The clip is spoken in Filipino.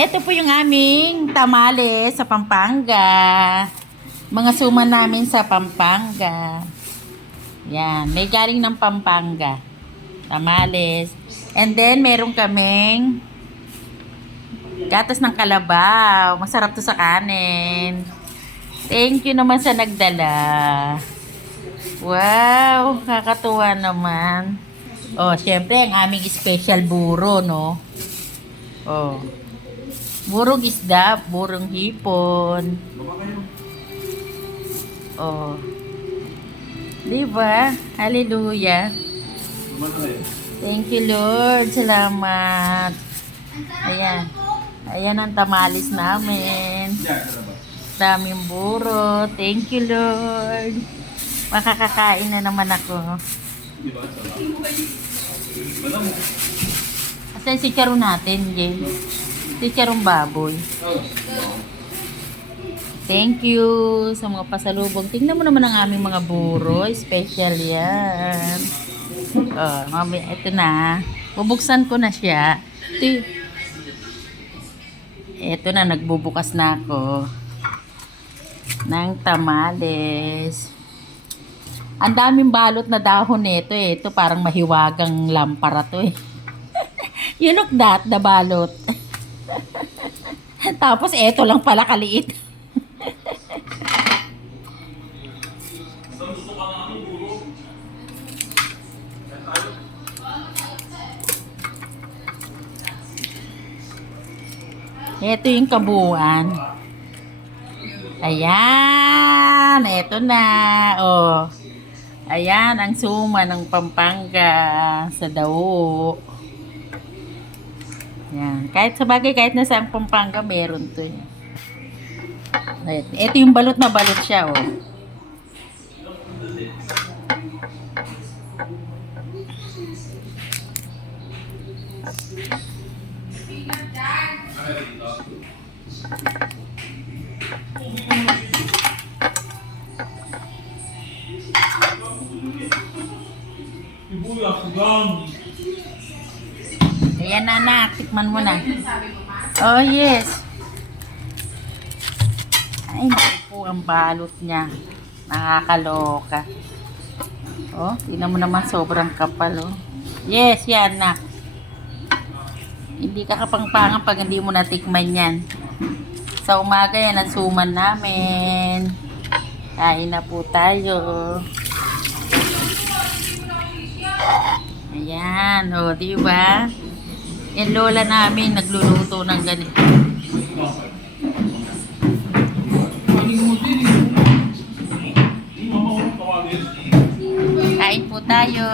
Ito po yung aming tamales sa Pampanga. Mga suman namin sa Pampanga. Yan, may galing ng Pampanga. Tamales. And then, meron kaming gatas ng kalabaw. Masarap to sa kanin. Thank you naman sa nagdala. Wow, kakatuwa naman. Oh, syempre, ang aming special buro, no? Oh. Burong isda, burong hipon. Oh. Diba? Hallelujah. Thank you, Lord. Salamat. Ayan. Ayan ang tamalis namin. Daming buro. Thank you, Lord. Makakakain na naman ako. Asan si Charo natin, Jay? Si Charong baboy. Thank you sa mga pasalubong. Tingnan mo naman ang aming mga buro. Special yan. Oh, mami, ito na. Bubuksan ko na siya. Ito na, nagbubukas na ako ng tamales. Ang daming balot na dahon nito eh. Ito parang mahiwagang lampara to eh. You look that, the balot. Tapos eto lang pala kaliit. Ito yung kabuuan. Ayan, eto na. Oh. Ayan ang suma ng Pampanga sa Dao. Yan. Kahit sa bagay, kahit nasa ang Pampanga, meron to. Ito yung balot na balot siya, oh. Ayan na anak, tikman mo na. Oh yes. Ay, naku po ang balot niya. Nakakaloka. Oh, tingnan mo naman sobrang kapal, oh. Yes, yan na. Hindi ka kapangpangan pag hindi mo natikman yan. Sa umaga yan ang suman namin. Kain na po tayo. Ayan, o, diba? Yung lola namin nagluluto ng ganito. Kain po tayo.